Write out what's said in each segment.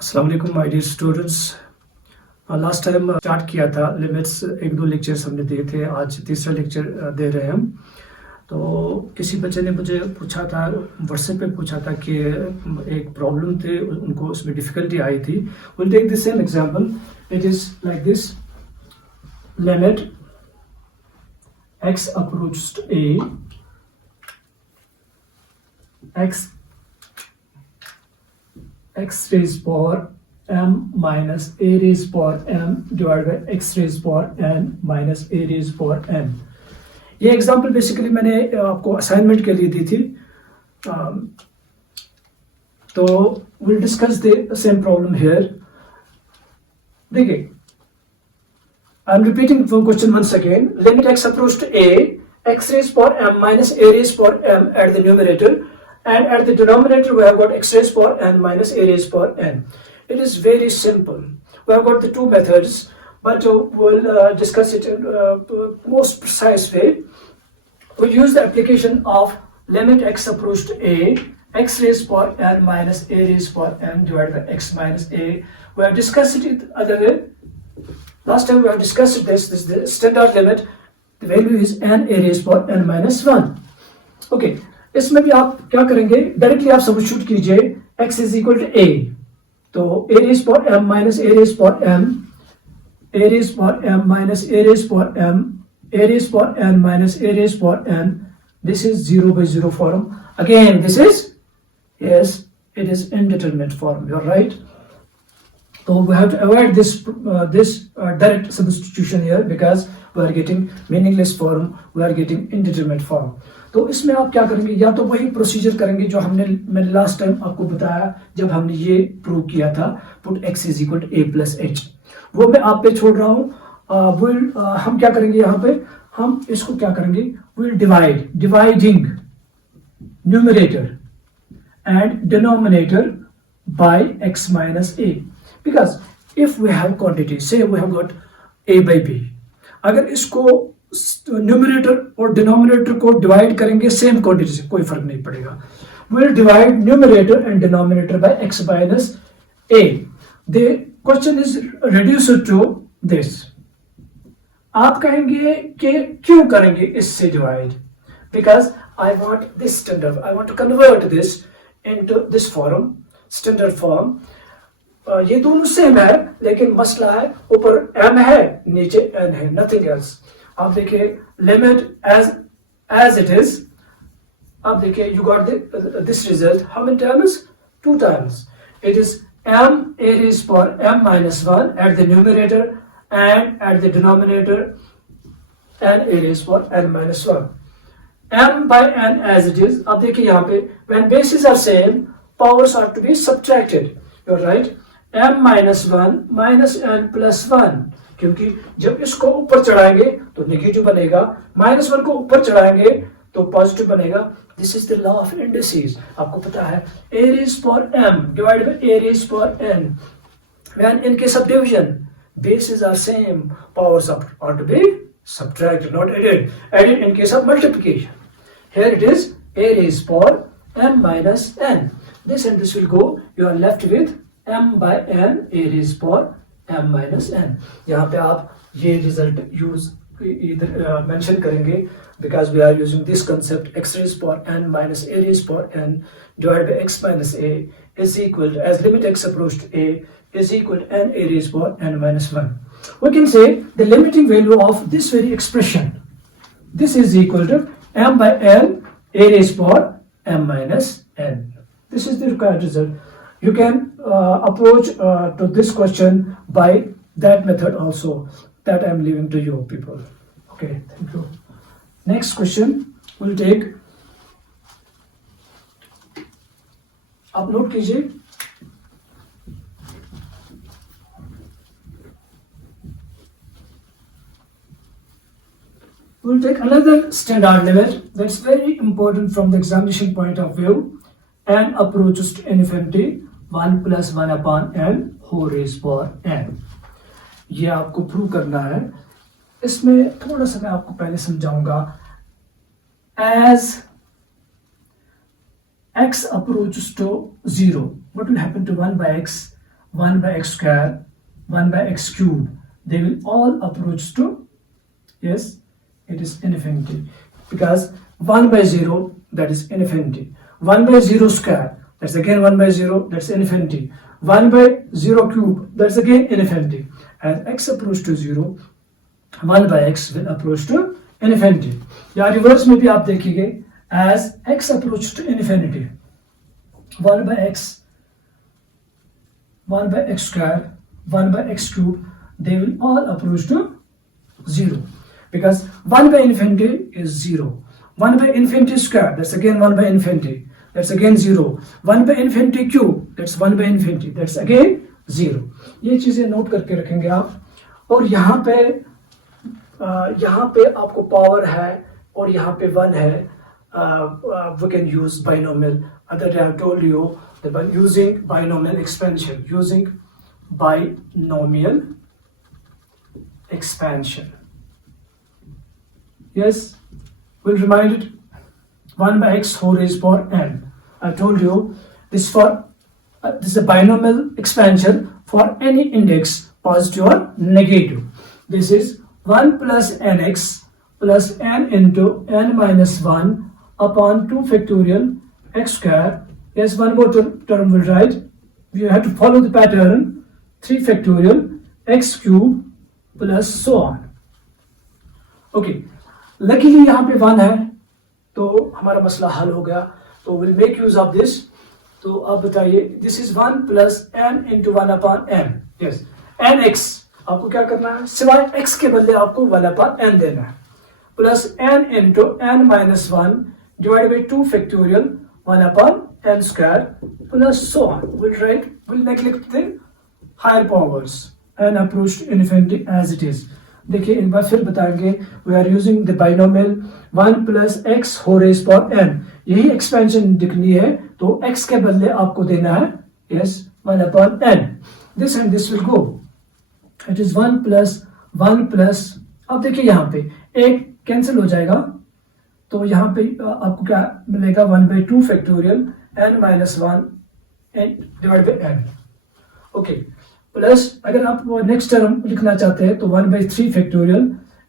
अस्सलाम वालेकुम my dear students. Last time start किया था लिमिट्स, एक दो लेक्चर्स हमने दिए थे, आज तीसरा लेक्चर दे रहे हैं हम। तो किसी बच्चे ने मुझे पूछा था, व्हाट्सएप पे पूछा था कि एक प्रॉब्लम थे, उनको उसमें डिफ़िकल्टी आई थी। Will take the same example. It is like this, limit x approaches to a, x raised power m minus a raised power m divided by x raised power n minus a raised power n। ये example basically मैंने आपको assignment के लिए दी थी। तो will discuss the same problem here. देखिए, I am repeating question once again. Limit x approach to a, x raised power m minus a raised power m at the numerator, and at the denominator we have got x raised power n minus a raised power n. It is very simple. We have got the two methods, but we'll discuss it in most precise way. We use the application of limit x approach to a, x raised power n minus a raised power n divided by x minus a. We have discussed it other way. Last time we have discussed this is the standard limit. The value is n a raised power n minus 1. Okay. इसमें भी आप क्या करेंगे, directly आप substitute कीजिए x is equal to a, तो a raise power m minus a raise power m, a raise power m minus a raise power m, a raise power n minus a raise power n. This is 0 by 0 form. Again, this is, yes, it is indeterminate form. You are right. So we have to avoid this direct substitution here, because we are getting meaningless form, we are getting indeterminate form. तो इसमें आप क्या करेंगे, या तो वही procedure करेंगे जो मैंने लास्ट टाइम आपको बताया जब हमने ये प्रूव किया था, put x is equal to a plus h, वो मैं आप पे छोड़ रहा हूँ। हम क्या करेंगे यहाँ पे, हम इसको क्या करेंगे, will dividing numerator and denominator by x minus a, because if we have quantity, say we have got a by b, अगर इसको न्यूमरेटर और डिनोमिनेटर को डिवाइड करेंगे सेम क्वांटिटी से, कोई फर्क नहीं पड़ेगा। Will divide numerator and denominator by x minus a. The question is reduced to this. आप कहेंगे कि क्यों करेंगे इससे divide, because I want this standard, I want to convert this into this form, standard form. ये दोनों same है, लेकिन मसला है ऊपर m है नीचे n है, नथिंग एल्स। आप देखिए लिमिट एज इट इज, आप देखिए you got this result, how many times, 2 times. It is m a raised power m minus 1 at the numerator and at the denominator n a raised power n minus 1. m by n as it is. आप देखिए यहाँ पे when bases are same, powers are to be subtracted. You are right. m minus 1 minus n plus 1, क्योंकि जब इसको ऊपर चढ़ाएंगे तो negative बनेगा, माइनस 1 को ऊपर चढ़ाएंगे तो पॉजिटिव बनेगा। This is the law of indices. आपको पता है a raised power m divided by a raised power n. When in case of division, bases are same, powers are to be subtracted, not added. Added in case of multiplication. Here it is a raised power m minus n. This and this will go. You are left with m by n a raised power m minus n. यहाँ पे आप ये result use इधर mention करेंगे, because we are using this concept, x raised power n minus a raised power n divided by x minus a is equal to, as limit x approach to a is equal to n a raised power n minus 1. We can say the limiting value of this very expression, this is equal to m by n a raised power m minus n. This is the required result. You can approach to this question by that method also, that I am leaving to you people. Okay, thank you. Next question we'll take. आप note कीजिए। We'll take another standard limit that's very important from the examination point of view and approaches to infinity, 1 plus 1 upon n whole raised power n. ये आपको prove करना है। इसमें थोड़ा सा मैं आपको पहले समझाऊंगा। As x approaches to 0, what will happen to 1 by x? 1 by x square, 1 by x cube, they will all approach to, yes, it is infinity, because 1 by 0, that is infinity. 1 by 0 square, that's again 1 by 0, that's infinity. 1 by 0 cube, that's again infinity. As x approach to 0, 1 by x will approach to infinity. या reverse में भी आप देखिए, as x approach to infinity, 1 by x, 1 by x square, 1 by x cube, they will all approach to 0, because 1 by infinity is 0. 1 by infinity square, that's again 1 by infinity, that's again 0. 1 by infinity cube, that's 1 by infinity, that's again 0. ये चीजें note करके रखेंगे आप. और यहाँ पे आपको power है और यहाँ पे 1 है. We can use binomial. Other day I told you that by using binomial expansion, using binomial expansion. Yes, we'll remind it. 1 by x whole raised power n. I told you this is a binomial expansion for any index, positive or negative. This is 1 plus nx plus n into n minus 1 upon 2 factorial x square. Yes, one more term will write. We have to follow the pattern. 3 factorial x cube plus so on. Okay, luckily यहाँ पे 1 है तो हमारा मसला हल हो गया. तो we'll make use of this. तो आप बताइए, this is 1 plus n into 1 upon n. Yes, nx आपको क्या करना है, सिवाय x के बदले आपको 1 upon n देना है, plus n into n minus 1 divided by 2 factorial 1 upon n square plus so on. We'll neglect the higher powers and approach to infinity as it is. देखिए एक बार फिर बताएंगे, we are using the binomial 1 plus x whole raised power n. यही expansion दिखनी है तो x के बदले आपको देना है, yes, 1 upon n. This and this will go. It is 1 plus 1 plus. अब देखिए यहाँ पे एक कैंसिल हो जाएगा तो यहाँ पे आपको क्या मिलेगा, 1 by 2 factorial n minus 1 divided by n. Okay, plus अगर आप नेक्स्ट टर्म लिखना चाहते हैं तो 1 by 3 factorial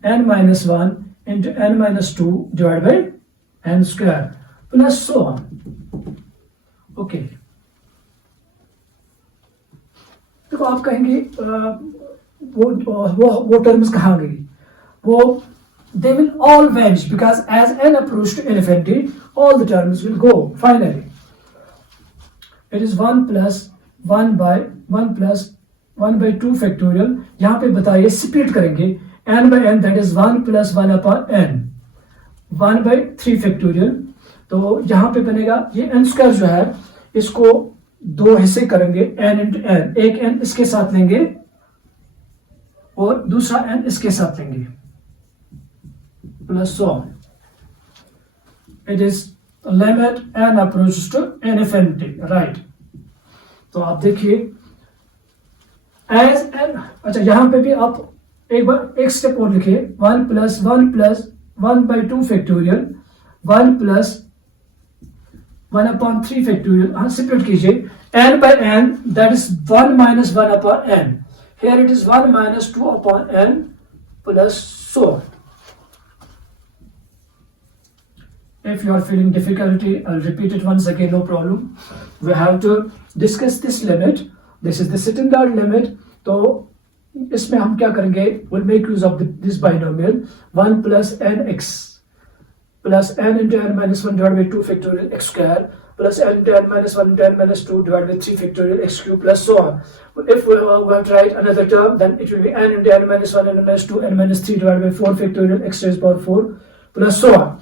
n minus 1 into n minus 2 divided by n square plus so on. Okay, देखो आप कहेंगे वो टर्म्स कहाँ गई, वो they will all vanish because as n approach to infinity all the terms will go finally. It is 1 plus 1 by 1 plus 1 by 2 factorial. यहाँ पे बताइए स्प्लिट करेंगे, n by n that is 1 plus 1 upon n, 1 by 3 factorial. तो यहाँ पे बनेगा ये n square जो है इसको दो हिस्से करेंगे, n into n, एक n इसके साथ लेंगे और दूसरा n इसके साथ लेंगे plus so on. It is limit n approaches to infinity, right? तो आप देखिए as n, अच्छा यहाँ पे भी आप एक बार एक स्टेप और लिखिए, 1 plus 1 by 2 factorial 1 plus 1 upon 3 factorial. हाँ, सेपरेट कीजिए, n by n that is 1 minus 1 upon n. Here it is 1 minus 2 upon n plus so on. If you are feeling difficulty, I'll repeat it once again, no problem. We have to discuss this limit. This is the standard limit. तो इसमें हम क्या करेंगे, we'll make use of this binomial 1 plus nx plus n into n minus 1 divided by 2 factorial x square plus n into n minus 1 into n minus 2 divided by 3 factorial x cube plus so on. If we have to write another term, then it will be n into n minus 1 n minus 2 n minus 3 divided by 4 factorial x raised power 4 plus so on.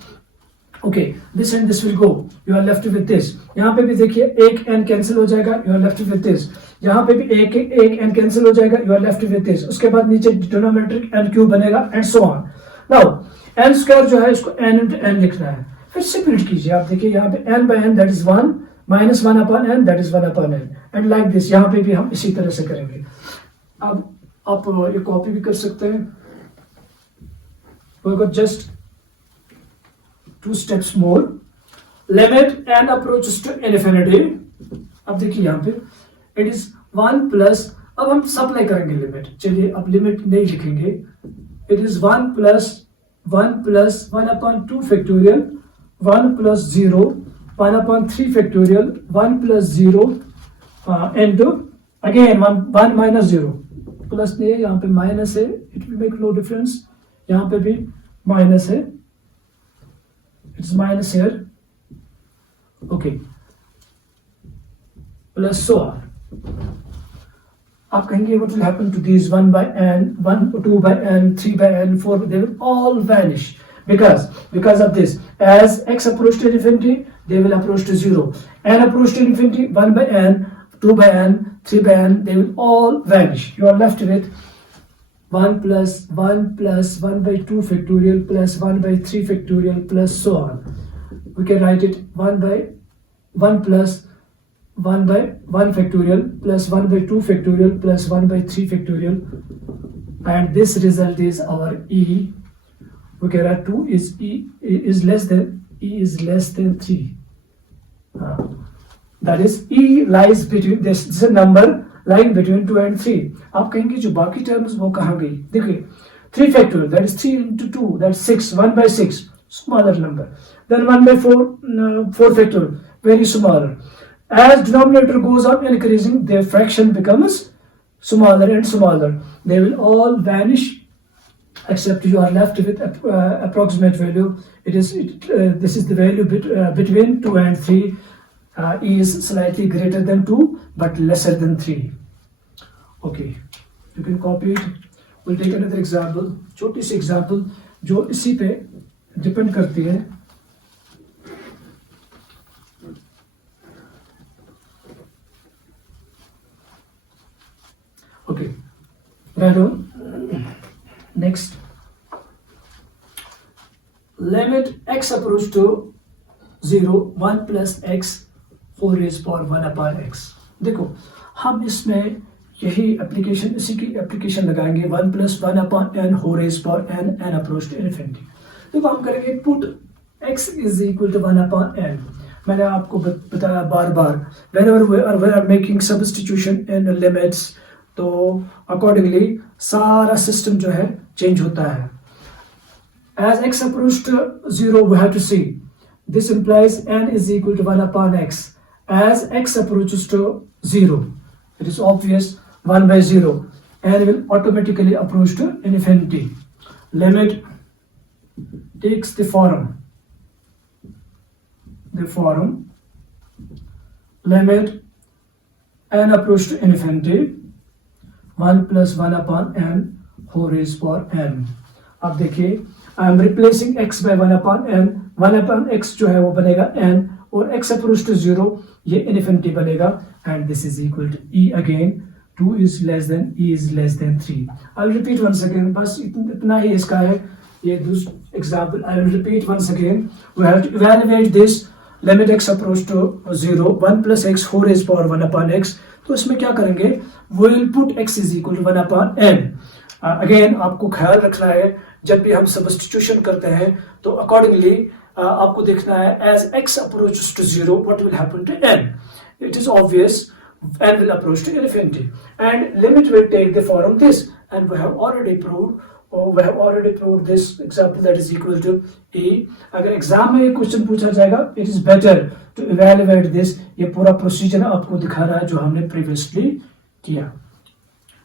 Okay, this and this will go. You are left with this. यहाँ पे भी देखिए एक n cancel हो जाएगा, you are left with this. यहाँ पे भी एक n कैंसिल हो जाएगा, you are left with this. उसके बाद नीचे डिनोमिनेटर n क्यूब बनेगा and so on. Now n square जो है इसको n into n लिखना है, फिर सेपरेट कीजिए. आप देखिए यहाँ पे n by n that is 1 minus 1 upon n that is 1 upon n and like this. यहाँ पे भी हम इसी तरह से करेंगे. अब आप ये कॉपी भी कर सकते हैं. We got just 2 steps more. Limit n approaches to infinity. अब देखिए यहाँ पे इट इज 1 प्लस, अब हम सप्लाई करेंगे लिमिट, चलिए अब लिमिट नहीं लिखेंगे, it is 1 plus 1 upon 2 factorial 1 plus 0 1 upon 3 factorial 1 plus 0 into again 1 minus 0 plus नहीं है, यहाँ पे माइनस है, it will make no difference, यहाँ पे भी माइनस है, it's minus here, okay, plus so on. आप कहेंगे what will happen to these 1 by n, 1, 2 by n, 3 by n, 4, they will all vanish because of this. As x approach to infinity, they will approach to 0. n approach to infinity, 1 by n, 2 by n, 3 by n, they will all vanish. You are left with 1 plus 1 by 2 factorial plus 1 by 3 factorial plus so on. We can write it 1 by 1 plus 1 by 1 factorial plus 1 by 2 factorial plus 1 by 3 factorial, and this result is our e. We can write 2 is e is less than 3. That is e lies between this is a number lying between 2 and 3. आप कहेंगे जो बाकी terms वो कहाँ गई, देखिए 3 factorial, that is 3 into 2, that's 6, 1 by 6, smaller number, then 1 by 4 factorial, very smaller. As denominator goes on increasing, their fraction becomes smaller and smaller. They will all vanish except you are left with approximate value. This is the value between 2 and 3. E is slightly greater than 2 but lesser than 3. Okay, you can copy it. We'll take another example. छोटी सी example जो इसी पे depend करती है. Okay, right on. Next, limit x approach to 0, 1 plus x 4 raised power 1 upon x. देखो हम इसमें यही एप्लीकेशन, इसी की एप्लीकेशन लगाएंगे 1 plus 1 upon n whole raised power n approach to infinity. देखो हम करेंगे put x is equal to 1 upon n. मैंने आपको बताया बार बार whenever we are making substitution in limits, तो अकॉर्डिंगली सारा सिस्टम जो है चेंज होता है. As x approach to 0, we have to see this implies n is equal to 1 upon x. As x approaches to 0, it is obvious 1 by 0, n will automatically approach to infinity. Limit takes the form limit n approach to infinity 1 plus 1 upon n whole raised power n. अब देखिए I M replacing x by 1 upon n. 1 upon x जो है वो बनेगा n और x approach to 0 ये infinity बनेगा, and this is equal to e again. 2 is less than e is less than 3. I will repeat once again. बस इतना ही इसका है ये दूसरा example. I will repeat once again. We have to evaluate this limit x approach to 0, 1 plus x whole raised power 1 upon x. तो इसमें क्या करेंगे, we will put x is equal to 1 upon n. Again आपको ख्याल रखना है जब भी हम सब्स्टिट्यूशन करते हैं तो अकॉर्डिंगली आपको देखना है as x approaches to 0 what will happen to n. It is obvious n will approach to infinity and limit will take the form this, and we have already proved this example that is equal to e. अगर exam में ये question पूछा जाएगा it is better to evaluate this. ये पूरा procedure आपको दिखा रहा है जो हमने प्रीवियसली किया.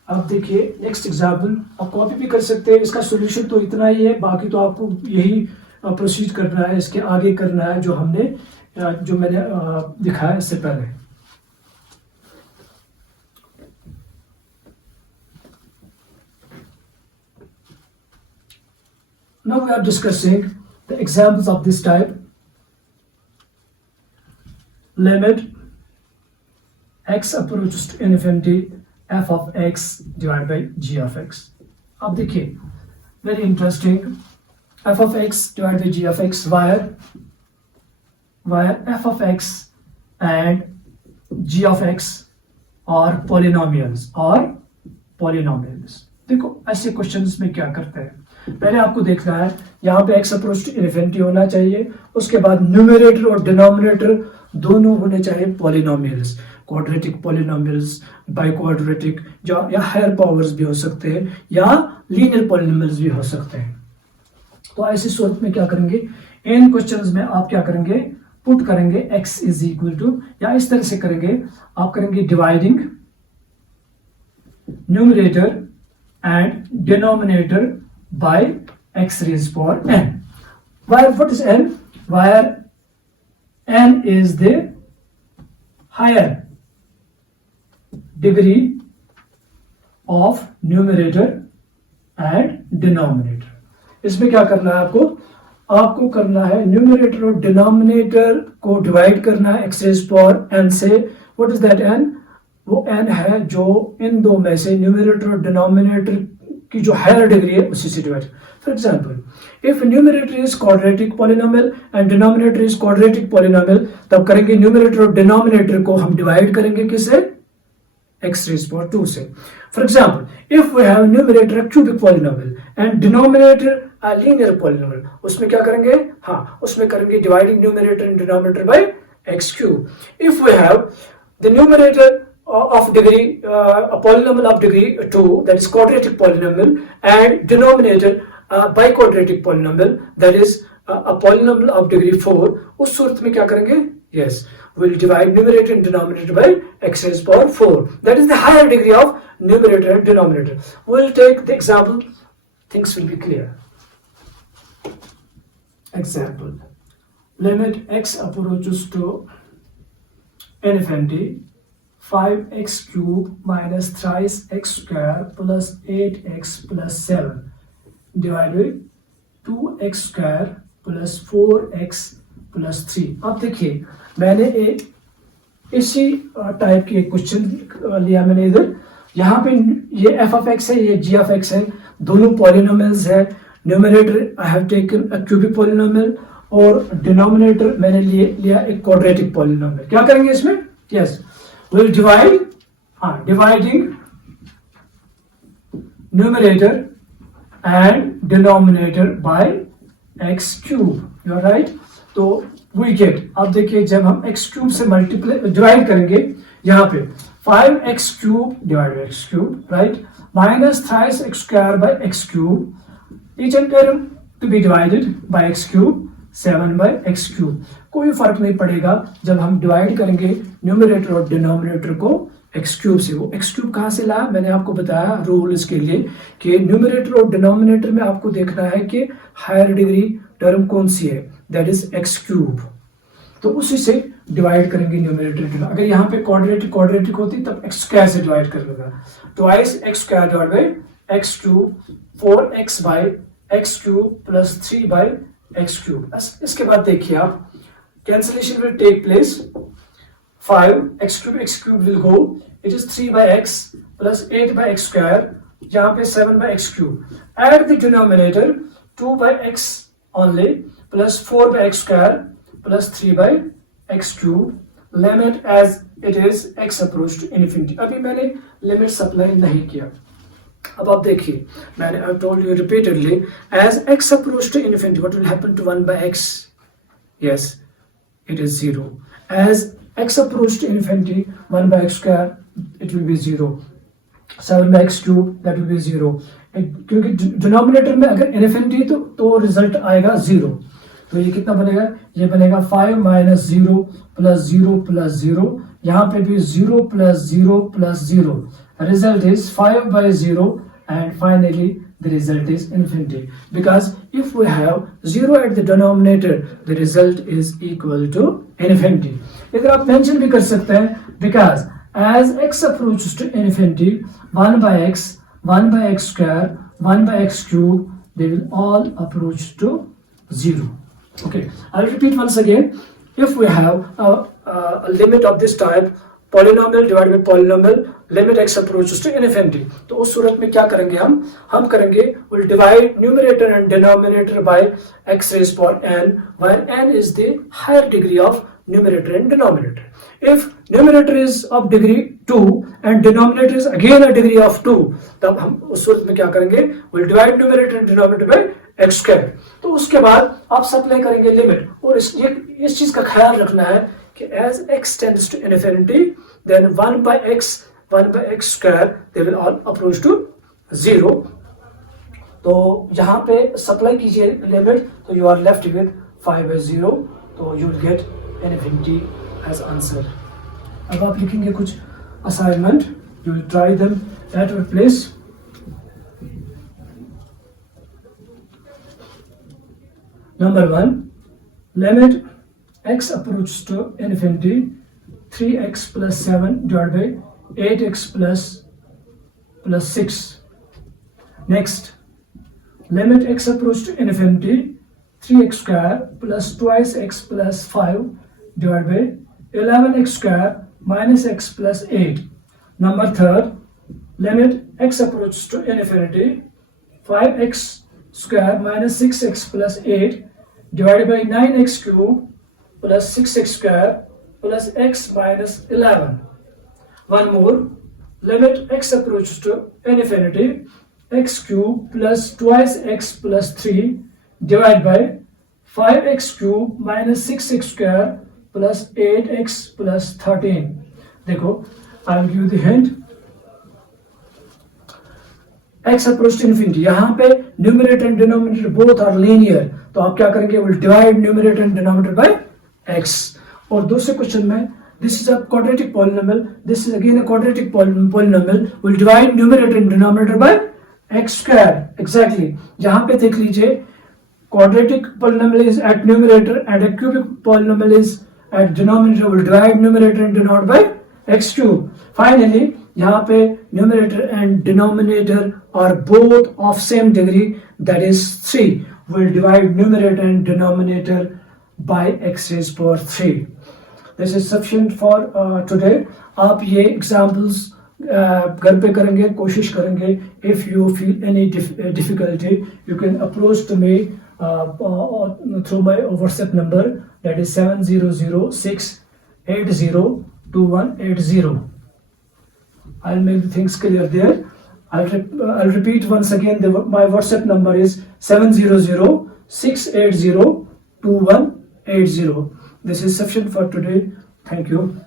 अब देखिए नेक्स्ट एग्जाम्पल, आप कॉपी भी कर सकते हैं. इसका सॉल्यूशन तो इतना ही है, बाकी तो आपको यही प्रोसीड करना है, इसके आगे करना है जो मैंने दिखाया इससे पहले. Now we are discussing the examples of this type. Limit x approaches to infinity f of x divided by g of x. अब देखिए very interesting, f of x divided by g of x where f of x and g of x are polynomials. देखो ऐसे questions में क्या करते हैं, पहले आपको देखना है यहाँ पे x अप्रोच टू इन्फिनिटी होना चाहिए, उसके बाद न्यूमरेटर और डिनोमिनेटर दोनों होने चाहिए polynomials. Quadratic polynomials, by quadratic, जो या हायर पावर्स भी हो सकते हैं या लीनियर पॉलिनोमियल्स भी हो सकते हैं। तो ऐसी सूरत में क्या करेंगे, इन क्वेश्चंस में आप क्या करेंगे, पुट करेंगे x इज इक्वल टू, या इस तरह से करेंगे, आप करेंगे dividing numerator and denominator by x raised power n. Where what is n? Where n is the higher degree of numerator and denominator. इसमें क्या करना है आपको करना है न्यूमरेटर और डिनोमिनेटर को डिवाइड करना है x raised power n से। What is that n? वो n है जो इन दो में से न्यूमरेटर और डिनोमिनेटर की जो हायर डिग्री है उसी से divide. For example, if numerator is quadratic polynomial and denominator is quadratic polynomial, तब करेंगे न्यूमरेटर और डिनोमिनेटर को हम डिवाइड करेंगे किससे, x raised power 2 से। For example, if we have numerator a cubic polynomial and denominator a linear polynomial, उसमें क्या करेंगे, उसमें करेंगे dividing numerator and denominator by x cube. If we have the numerator of degree a polynomial of degree 2, that is quadratic polynomial, and denominator biquadratic polynomial, that is a polynomial of degree 4, उस सूरत में क्या करेंगे, yes, we'll divide numerator and denominator by x raised power 4, that is the higher degree of numerator and denominator. We'll take the example, things will be clear. Example, limit x approaches to infinity, 5x cube minus thrice x square plus 8x plus 7 divided by 2x square plus 4x plus 3. अब देखिए, मैंने एक इसी type की एक question लिया मैंने इधर, यहाँ पे ये f of x है, ये g of x है, दोनों पॉलिनोमियल्स है। Numerator I have taken a cubic polynomial और डिनोमिनेटर मैंने लिया एक क्वाड्रेटिक पॉलिनोमियल। क्या करेंगे इसमें, yes, we'll divide, dividing numerator and denominator by x cube. You are right. तो we get, अब देखिए जब हम x cube से मल्टीप्लाई डिवाइड करेंगे, यहाँ पे 5x cube divided by x cube, right, minus thrice x square by x cube, each and term to be divided by x cube, 7 by x cube. कोई फर्क नहीं पड़ेगा जब हम डिवाइड करेंगे न्यूमरेटर और डिनोमिनेटर को x क्यूब से। वो x क्यूब कहाँ से लाया, मैंने आपको बताया रूल इसके लिए कि न्यूमरेटर और डिनोमिनेटर में आपको देखना है कि हायर डिग्री टर्म कौन सी है, दैट इज x क्यूब, तो उसी से डिवाइड करेंगे न्यूमरेटर। अगर यहाँ पे क्वाड्रेटिक होती तब x स्क्वायर से डिवाइड कर लेगा, twice x square divide by x cube, 4x by x cube plus 3 by x cube. इसके बाद देखिए आप, cancellation will take place, 5 x cube will go, it is 3 by x plus 8 by x square, यहाँ पे 7 by x cube, add the denominator 2 by x only plus 4 by x square plus 3 by x cube, limit as it is x approach to infinity। अभी मैंने limit supply नहीं किया। अब आप देखिए, मैंने I told you repeatedly, as x approach to infinity, what will happen to 1 by x? Yes, it is 0. As x approach to infinity, 1 by x square, it will be 0. 7 by x cube, that will be 0. क्योंकि denominator में अगर infinity तो result आएगा 0। तो ये कितना बनेगा, ये बनेगा 5 माइनस 0 प्लस 0 प्लस 0, यहाँ पे भी 0 plus 0 plus 0, result is 5 by 0, and finally the result is infinity, because if we have 0 at the denominator, the result is equal to infinity. इधर आप मेंशन भी कर सकते हैं, because as x approaches to infinity, 1 by x, 1 by x square, 1 by x cube, they will all approach to 0. Okay, I'll repeat once again. If we have a limit of this type, polynomial divided by polynomial, limit x approaches to infinity, तो उस सूरत में क्या करेंगे हम करेंगे, we'll divide numerator and denominator by x raised power n, where n is the higher degree of numerator and denominator. If numerator is of degree 2 and denominator is again a degree of 2, तब हम उस सूरत में क्या करेंगे, we'll divide numerator and denominator by x square। तो उसके बाद आप सप्लाई करेंगे लिमिट, और इस चीज का ख्याल रखना है कि as x tends to infinity, then 1 by x square, they will all approach to 0. तो यहाँ पे सप्लाई कीजिए लिमिट, तो यू आर लेफ्ट विद 5/0, तो you will get infinity as answer. अब आप लिखेंगे कुछ assignment, you will try them at your place. Number 1, limit x approaches to infinity, 3x plus 7 divided by 8x plus 6. Next, limit x approaches to infinity, 3x square plus twice x plus 5 divided by 11x square minus x plus 8. Number 3, limit x approaches to infinity, 5x square minus 6x plus 8 divided by 9x cube plus 6x square plus x minus 11. One more, limit x approaches to infinity, x cube plus twice x plus 3 divided by 5x cube minus 6x square plus 8x plus 13. देखो, I'll give you the hint. x approach to infinity, यहाँ पे numerator and denominator both are linear, तो आप क्या करेंगे, will divide numerator and denominator by x. और दूसरे question में this is a quadratic polynomial, this is again a quadratic polynomial, will divide numerator and denominator by x square. Exactly, यहाँ पे देख लीजिए, quadratic polynomial is at numerator and a cubic polynomial is at denominator, will divide numerator and denominator by x cube. Finally, यहाँ पे numerator and denominator are both of same degree, that is 3, will divide numerator and denominator by x raised power 3. This is sufficient for today. आप ये examples घर पे करेंगे, कोशिश करेंगे. If you feel any difficulty, you can approach to me through my WhatsApp number, that is 7006802180. I'll make the things clear there. I'll repeat once again. My WhatsApp number is 7006802180. This is sufficient for today. Thank you.